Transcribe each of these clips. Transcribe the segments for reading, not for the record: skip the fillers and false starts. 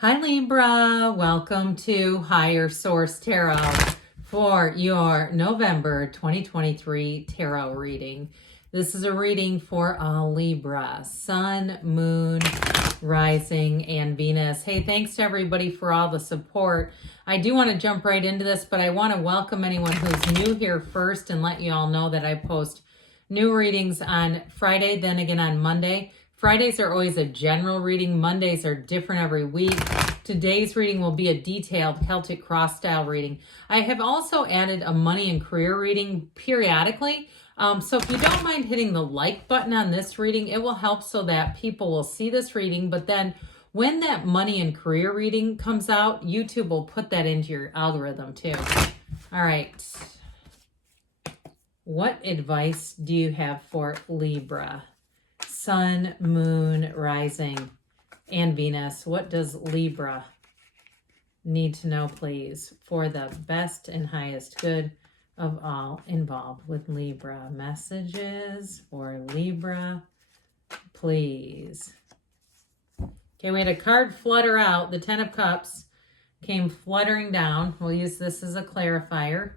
Hi Libra, welcome to Higher Source Tarot for your November 2023 tarot reading. This is a reading for all Libra, Sun, Moon, Rising, and Venus. Hey, thanks to everybody for all the support. I do want to jump right into this, but I want to welcome anyone who's new here first and let you all know that I post new readings on Friday, then again on Monday. Fridays are always a general reading. Mondays are different every week. Today's reading will be a detailed Celtic cross style reading. I have also added a money and career reading periodically. So if you don't mind hitting the like button on this reading, it will help so that people will see this reading. But then when that money and career reading comes out, YouTube will put that into your algorithm too. All right. What advice do you have for Libra? Sun, Moon, Rising, and Venus. What does Libra need to know, please, for the best and highest good of all involved with Libra? Messages for Libra, please. Okay, we had a card flutter out. The Ten of Cups came fluttering down. We'll use this as a clarifier.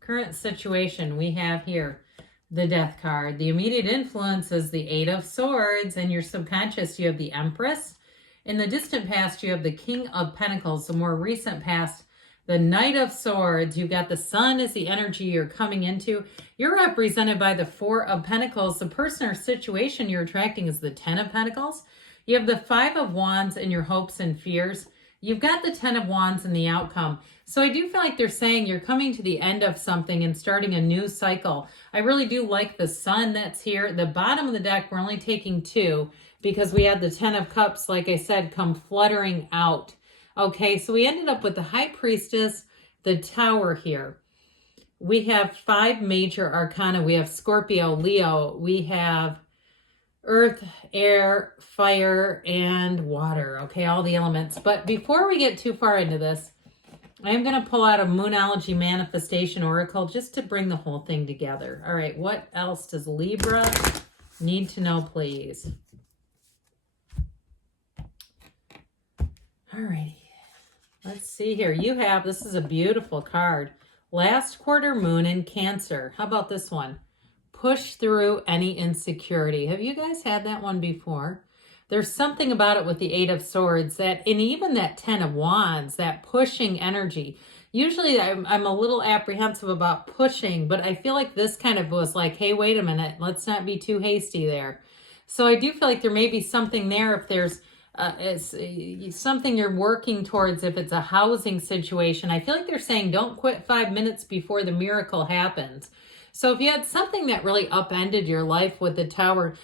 Current situation we have here. The Death card. The immediate influence is the Eight of Swords. In your subconscious, you have the Empress. In the distant past, you have the King of Pentacles. The more recent past, the Knight of Swords. You've got the Sun as the energy you're coming into. You're represented by the Four of Pentacles. The person or situation you're attracting is the Ten of Pentacles. You have the Five of Wands in your hopes and fears. You've got the Ten of Wands in the outcome. So I do feel like they're saying you're coming to the end of something and starting a new cycle. I really do like the Sun that's here. The bottom of the deck, we're only taking two because we had the Ten of Cups, like I said, come fluttering out. Okay, so we ended up with the High Priestess, the Tower here. We have five major arcana. We have Scorpio, Leo. We have Earth, air, fire, and water. Okay, all the elements. But before we get too far into this, I am going to pull out a Moonology Manifestation Oracle just to bring the whole thing together. All right, what else does Libra need to know, please? All righty. Let's see here. You have, this is a beautiful card. Last quarter moon in Cancer. How about this one? Push through any insecurity. Have you guys had that one before? There's something about it with the Eight of Swords that, and even that Ten of Wands, that pushing energy. Usually I'm a little apprehensive about pushing, but I feel like this kind of was like, hey, wait a minute, let's not be too hasty there. So I do feel like there may be something there if there's it's something you're working towards, if it's a housing situation. I feel like they're saying don't quit 5 minutes before the miracle happens. So if you had something that really upended your life with the Tower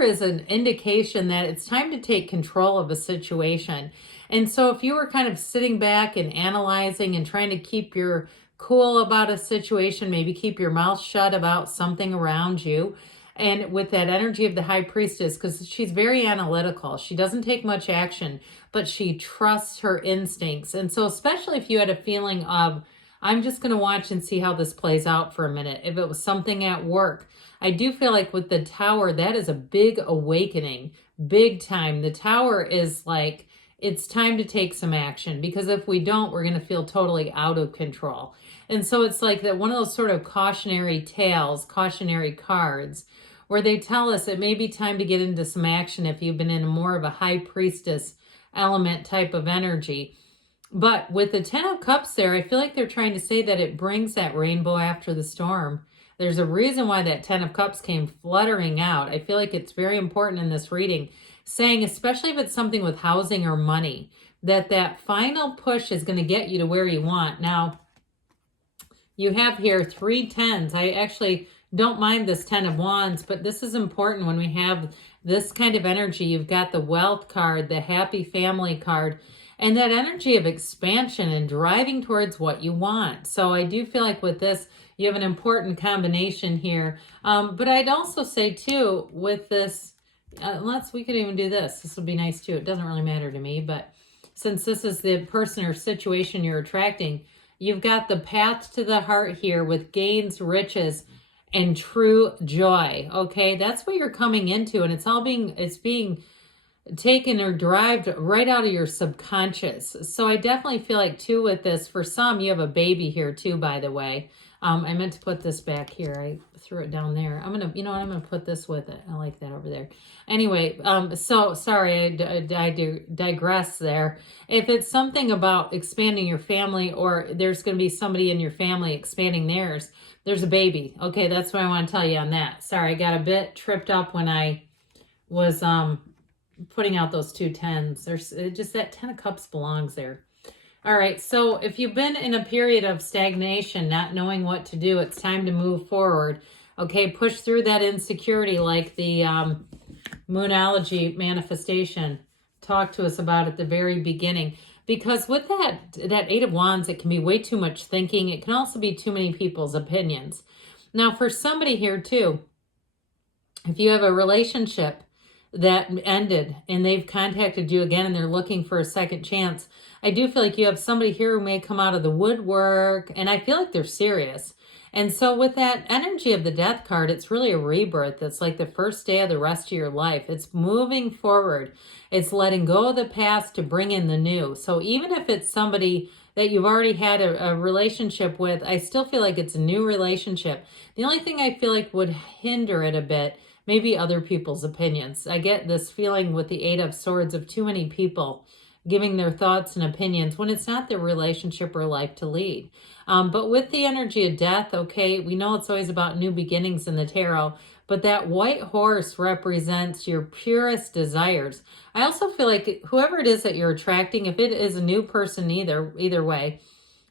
is an indication that it's time to take control of a situation. And so if you were kind of sitting back and analyzing and trying to keep your cool about a situation, maybe keep your mouth shut about something around you, and with that energy of the High Priestess, because she's very analytical, she doesn't take much action, but she trusts her instincts. And so especially if you had a feeling of, I'm just going to watch and see how this plays out for a minute. If it was something at work, I do feel like with the Tower, that is a big awakening, big time. The Tower is like, it's time to take some action, because if we don't, we're going to feel totally out of control. And so it's like that one of those sort of cautionary tales, cautionary cards, where they tell us it may be time to get into some action if you've been in more of a High Priestess element type of energy. But with the Ten of Cups there, I feel like they're trying to say that it brings that rainbow after the storm. There's a reason why that Ten of Cups came fluttering out. I feel like it's very important in this reading, saying, especially if it's something with housing or money, that final push is going to get you to where you want. Now, you have here 3 tens. I actually don't mind this Ten of Wands, but this is important when we have this kind of energy. You've got the Wealth card, the Happy Family card, and that energy of expansion and driving towards what you want. So I do feel like with this, you have an important combination here. But I'd also say too, with this, we could even do this. This would be nice too. It doesn't really matter to me, but since this is the person or situation you're attracting, you've got the path to the heart here with gains, riches, and true joy. Okay, that's what you're coming into, and it's being taken or derived right out of your subconscious. So I definitely feel like too with this, for some, you have a baby here too, by the way. I meant to put this back here. I threw it down there. I'm going to, you know what, I'm going to put this with it. I like that over there. Anyway, so sorry, I digress there. If it's something about expanding your family, or there's going to be somebody in your family expanding theirs, there's a baby. Okay, that's what I want to tell you on that. Sorry, I got a bit tripped up when I was putting out those 2 10s. There's just that 10 of cups belongs there. All right, so if you've been in a period of stagnation, not knowing what to do, it's time to move forward. Okay, push through that insecurity like the Moonology manifestation talked to us about at the very beginning. Because with that 8 of Wands, it can be way too much thinking. It can also be too many people's opinions. Now, for somebody here too, if you have a relationship that ended and they've contacted you again and they're looking for a second chance, I do feel like you have somebody here who may come out of the woodwork, and I feel like they're serious. And so with that energy of the Death card, it's really a rebirth. It's like the first day of the rest of your life. It's moving forward. It's letting go of the past to bring in the new. So even if it's somebody that you've already had a relationship with, I still feel like it's a new relationship. The only thing I feel like would hinder it a bit, maybe other people's opinions. I get this feeling with the 8 of Swords of too many people giving their thoughts and opinions when it's not their relationship or life to lead. But with the energy of death, okay, we know it's always about new beginnings in the tarot, but that white horse represents your purest desires. I also feel like whoever it is that you're attracting, if it is a new person either way,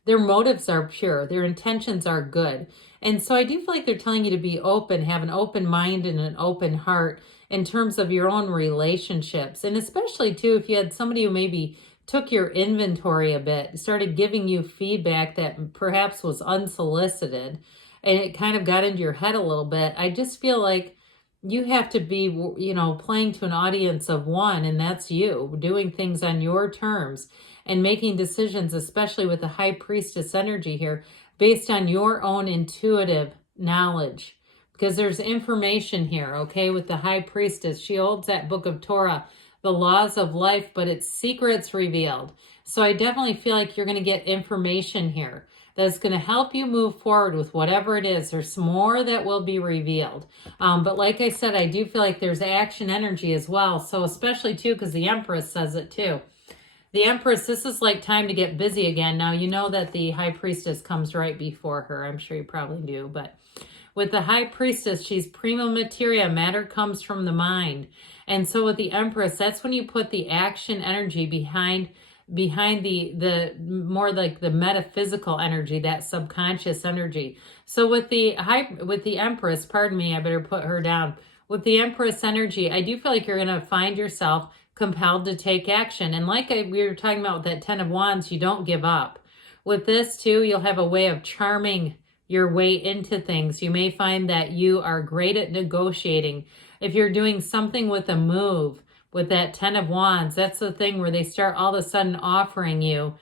their motives are pure, their intentions are good. And so I do feel like they're telling you to be open, have an open mind and an open heart in terms of your own relationships. And especially too, if you had somebody who maybe took your inventory a bit, started giving you feedback that perhaps was unsolicited, and it kind of got into your head a little bit, I just feel like you have to be, you know, playing to an audience of one, and that's you, doing things on your terms and making decisions, especially with the High Priestess energy here, based on your own intuitive knowledge. Because there's information here, okay, with the High Priestess. She holds that book of Torah, the laws of life, but it's secrets revealed. So I definitely feel like you're going to get information here that's going to help you move forward with whatever it is. There's more that will be revealed. But like I said, I do feel like there's action energy as well. So especially too, because the Empress says it too. The Empress, this is like time to get busy again. Now, you know that the High Priestess comes right before her. I'm sure you probably do. But with the High Priestess, she's prima materia. Matter comes from the mind. And so with the Empress, that's when you put the action energy behind the more like the metaphysical energy, that subconscious energy. So with the Empress, pardon me, I better put her down. With the Empress energy, I do feel like you're going to find yourself compelled to take action. And like we were talking about with that 10 of Wands, you don't give up. With this too, you'll have a way of charming your way into things. You may find that you are great at negotiating. If you're doing something with a move, with that 10 of Wands, that's the thing where they start all of a sudden offering you,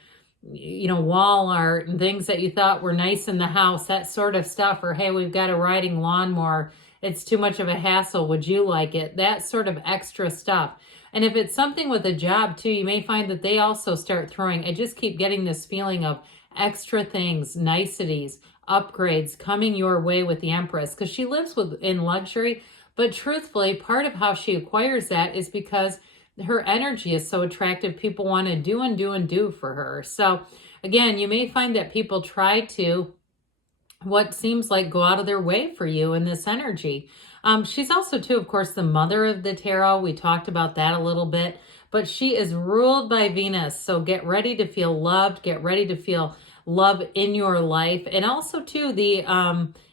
you know, wall art and things that you thought were nice in the house, that sort of stuff. Or, hey, we've got a riding lawnmower. It's too much of a hassle. Would you like it? That sort of extra stuff. And if it's something with a job too, you may find that they also start throwing, I just keep getting this feeling of extra things, niceties, upgrades coming your way with the Empress, because she lives in luxury. But truthfully, part of how she acquires that is because her energy is so attractive. People want to do and do and do for her. So again, you may find that people try to, what seems like, go out of their way for you in this energy. She's also too, of course, the mother of the tarot. We talked about that a little bit, but she is ruled by Venus. So get ready to feel loved. Get ready to feel love in your life. And also too, the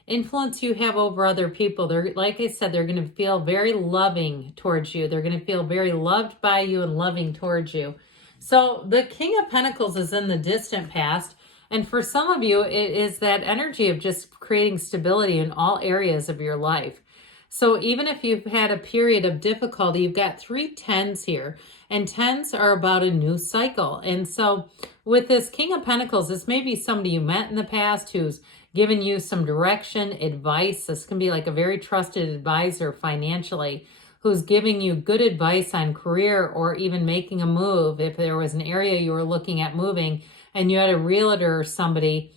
influence you have over other people. They're, like I said, they're going to feel very loving towards you. They're going to feel very loved by you and loving towards you. So the King of Pentacles is in the distant past. And for some of you, it is that energy of just creating stability in all areas of your life. So even if you've had a period of difficulty, you've got 3 10s here. And 10s are about a new cycle. And so with this King of Pentacles, this may be somebody you met in the past who's given you some direction, advice. This can be like a very trusted advisor financially who's giving you good advice on career or even making a move. If there was an area you were looking at moving and you had a realtor or somebody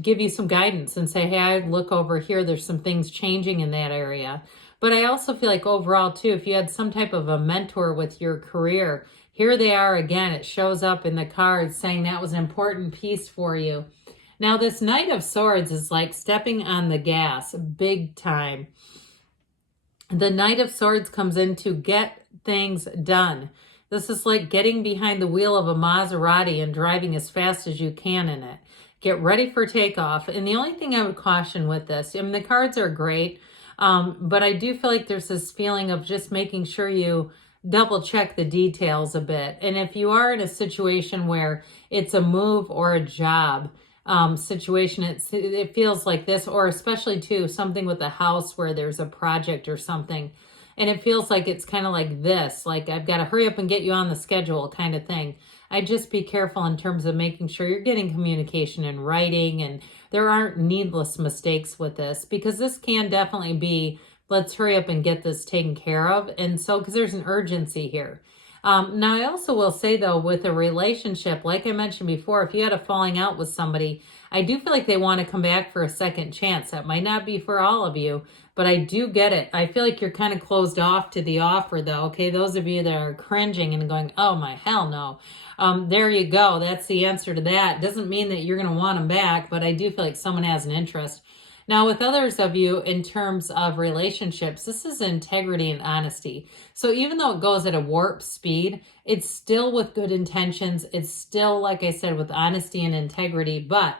give you some guidance and say, hey, I look over here, there's some things changing in that area. But I also feel like overall too, if you had some type of a mentor with your career, here they are again, it shows up in the cards saying that was an important piece for you. Now this Knight of Swords is like stepping on the gas big time. The Knight of Swords comes in to get things done. This is like getting behind the wheel of a Maserati and driving as fast as you can in it. Get ready for takeoff. And the only thing I would caution with this, I mean, the cards are great, but I do feel like there's this feeling of just making sure you double check the details a bit. And if you are in a situation where it's a move or a job, situation, it feels like this, or especially too, something with a house where there's a project or something, and it feels like it's kind of like this, like I've got to hurry up and get you on the schedule kind of thing. I just be careful in terms of making sure you're getting communication in writing and there aren't needless mistakes with this, because this can definitely be, let's hurry up and get this taken care of. And so, because there's an urgency here. Now, I also will say, though, with a relationship, like I mentioned before, if you had a falling out with somebody, I do feel like they want to come back for a second chance. That might not be for all of you, but I do get it. I feel like you're kind of closed off to the offer, though. Okay, those of you that are cringing and going, oh, my hell no. There you go. That's the answer to that. Doesn't mean that you're going to want them back, but I do feel like someone has an interest. Now, with others of you, in terms of relationships, this is integrity and honesty. So even though it goes at a warp speed, it's still with good intentions. It's still, like I said, with honesty and integrity. But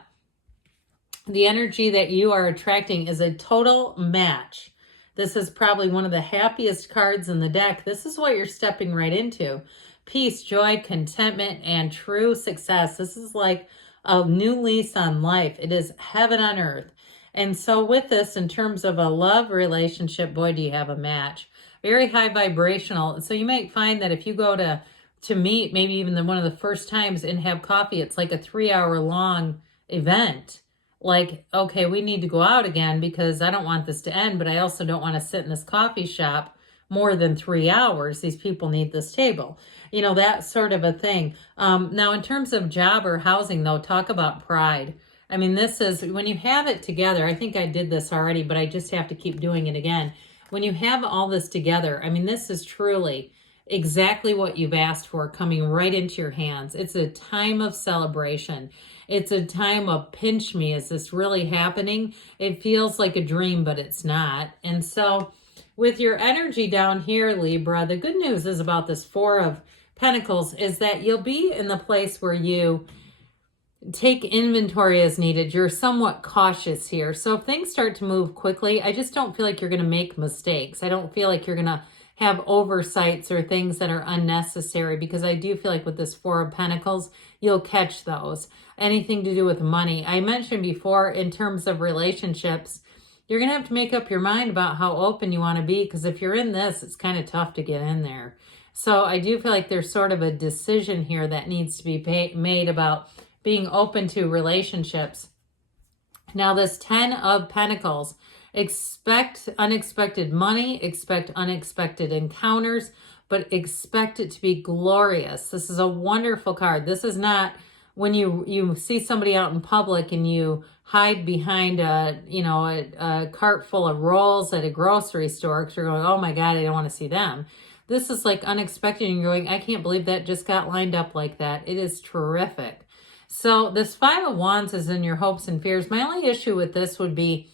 the energy that you are attracting is a total match. This is probably one of the happiest cards in the deck. This is what you're stepping right into. Peace, joy, contentment, and true success. This is like a new lease on life. It is heaven on earth. And so with this, in terms of a love relationship, boy, do you have a match. Very high vibrational. So you might find that if you go to meet, maybe even one of the first times and have coffee, it's like a 3-hour long event. Like, okay, we need to go out again because I don't want this to end, but I also don't want to sit in this coffee shop more than 3 hours. These people need this table. You know, that sort of a thing. Now, in terms of job or housing, though, talk about pride. I mean, this is, when you have it together, I think I did this already, but I just have to keep doing it again. When you have all this together, I mean, this is truly exactly what you've asked for coming right into your hands. It's a time of celebration. It's a time of pinch me. Is this really happening? It feels like a dream, but it's not. And so with your energy down here, Libra, the good news is about this Four of Pentacles is that you'll be in the place where you take inventory as needed. You're somewhat cautious here. So if things start to move quickly, I just don't feel like you're going to make mistakes. I don't feel like you're going to have oversights or things that are unnecessary, because I do feel like with this Four of Pentacles, you'll catch those. Anything to do with money. I mentioned before, in terms of relationships, you're going to have to make up your mind about how open you want to be, because if you're in this, it's kind of tough to get in there. So I do feel like there's sort of a decision here that needs to be made about being open to relationships. Now, this 10 of Pentacles, expect unexpected money, expect unexpected encounters, but expect it to be glorious. This is a wonderful card. This is not when you see somebody out in public and you hide behind a cart full of rolls at a grocery store because you're going, oh my God, I don't want to see them. This is like unexpected and you're going, I can't believe that just got lined up like that. It is terrific. So this Five of Wands is in your hopes and fears. My only issue with this would be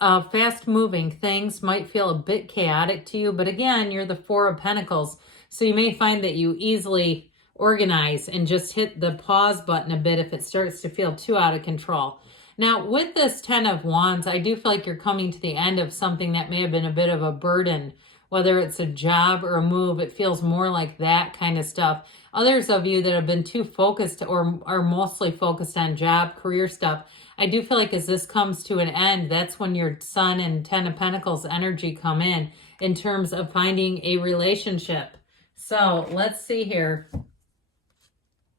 fast-moving things might feel a bit chaotic to you. But again, you're the Four of Pentacles. So you may find that you easily organize and just hit the pause button a bit if it starts to feel too out of control. Now, with this 10 of Wands, I do feel like you're coming to the end of something that may have been a bit of a burden. Whether it's a job or a move, it feels more like that kind of stuff. Others of you that have been too focused or are mostly focused on job, career stuff, I do feel like as this comes to an end, that's when your Sun and 10 of Pentacles energy come in terms of finding a relationship. So let's see here.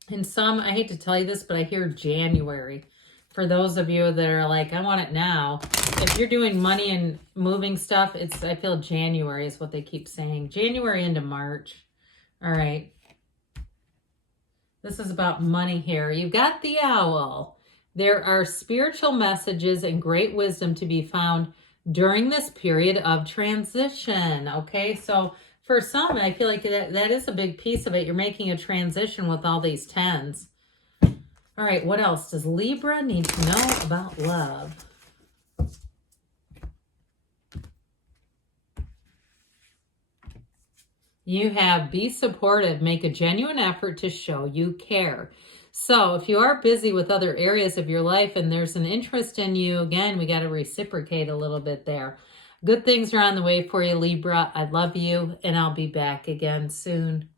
In some, I hate to tell you this, but I hear January. For those of you that are like, I want it now. If you're doing money and moving stuff, I feel January is what they keep saying. January into March. All right. This is about money here. You've got the owl. There are spiritual messages and great wisdom to be found during this period of transition. Okay, so for some, I feel like that is a big piece of it. You're making a transition with all these tens. All right, what else does Libra need to know about love? You have be supportive, make a genuine effort to show you care. So if you are busy with other areas of your life and there's an interest in you, again, we got to reciprocate a little bit there. Good things are on the way for you, Libra. I love you, and I'll be back again soon.